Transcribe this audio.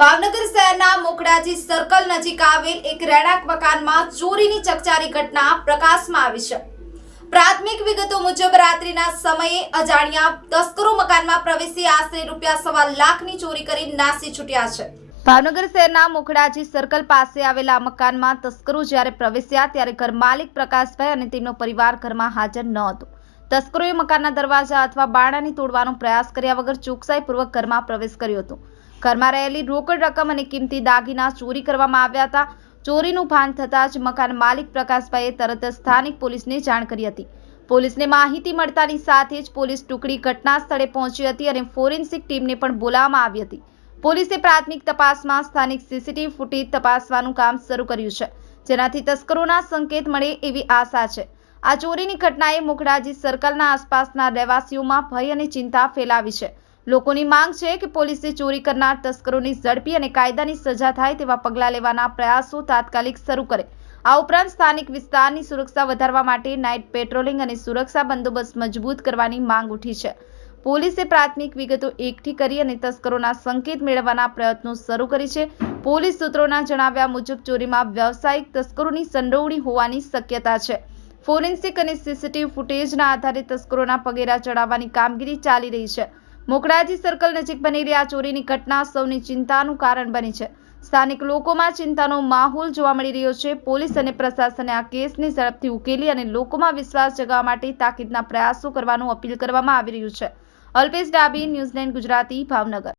ભાવનગર શહેરના મોખડાજી સર્કલ નજીક આવેલ એક રહેણાંક મકાનમાં ચોરીની ચકચારી ઘટના પ્રકાશમાં આવી છે. પ્રાથમિક વિગતો મુજબ રાત્રિના સમયે અજાણ્યા તસ્કરો મકાનમાં પ્રવેશી આશરે રૂપિયા સવા લાખની ચોરી કરી નાસી છૂટ્યા છે. ભાવનગર શહેરના મોખડાજી સર્કલ પાસે આવેલા મકાનમાં તસ્કરો જ્યારે પ્રવેશ્યા ત્યારે ઘર માલિક પ્રકાશભાઈ અને તેમનો પરિવાર ઘરમાં હાજર ન હતો. તસ્કરોએ મકાનના દરવાજા અથવા બારણાને તોડવાનો પ્રયાસ કર્યા વગર ચોકસાઈપૂર્વક ઘરમાં પ્રવેશ કર્યો હતો. ઘરમાં રહેલી રોકડ રકમ અને કિંમતી દાગીના ચોરી કરવામાં આવ્યા હતા. ચોરીનું ભાન થતાં જ મકાન માલિક પ્રકાશભાઈએ તરત જ સ્થાનિક પોલીસને જાણ કરી હતી. પોલીસને માહિતી મળતાની સાથે જ પોલીસ ટુકડી ઘટના સ્થળે પહોંચી હતી અને ફોરેન્સિક ટીમને પણ બોલાવવામાં આવી હતી. પોલીસે પ્રાથમિક તપાસમાં સ્થાનિક સીસીટીવી ફૂટેજ તપાસવાનું કામ શરૂ કર્યું છે. જેનાથી તસ્કરોના સંકેત મળે એવી આશા છે. આ ચોરીની ઘટનાએ મુખડાજી સર્કલના આસપાસના રહેવાસીઓમાં ભય અને ચિંતા ફેલાવી છે. લોકોની માંગ છે કે પોલીસે ચોરી કરનાર તસ્કરોની ઝડપી અને કાયદાની સજા થાય તેવા પગલાં લેવાના પ્રયાસો તાત્કાલિક શરૂ કરે. આ ઉપરાંત સ્થાનિક વિસ્તારની સુરક્ષા વધારવા માટે નાઇટ પેટ્રોલિંગ અને સુરક્ષા બંદોબસ્ત મજબૂત કરવાની માંગ ઉઠી છે. પોલીસે પ્રાથમિક વિગતો એકઠી કરી અને તસ્કરોના સંકેત મેળવવાના પ્રયત્નો શરૂ કરી છે. પોલીસ સૂત્રોના જણાવ્યા મુજબ, ચોરીમાં વ્યવસાયિક તસ્કરોની સંડોવણી હોવાની શક્યતા છે. ફોરેન્સિક અને સીસીટીવી ફૂટેજના આધારે તસ્કરોના પગેરા ચડાવવાની કામગીરી ચાલી રહી છે. મોકળાજી સર્કલ નજીક બનેલી આ ચોરીની ઘટના સૌની ચિંતાનું કારણ બની છે. સ્થાનિક લોકોમાં ચિંતાનો માહોલ જોવા મળી રહ્યો છે. પોલીસ અને પ્રશાસને આ કેસની ઝડપથી ઉકેલી અને લોકોમાં વિશ્વાસ જગાવવા માટે તાકીદના પ્રયાસો કરવાનું અપીલ કરવામાં આવી રહ્યું છે. અલ્પેશ ડાબી, ન્યૂઝીલેન્ડ, ગુજરાતી, ભાવનગર.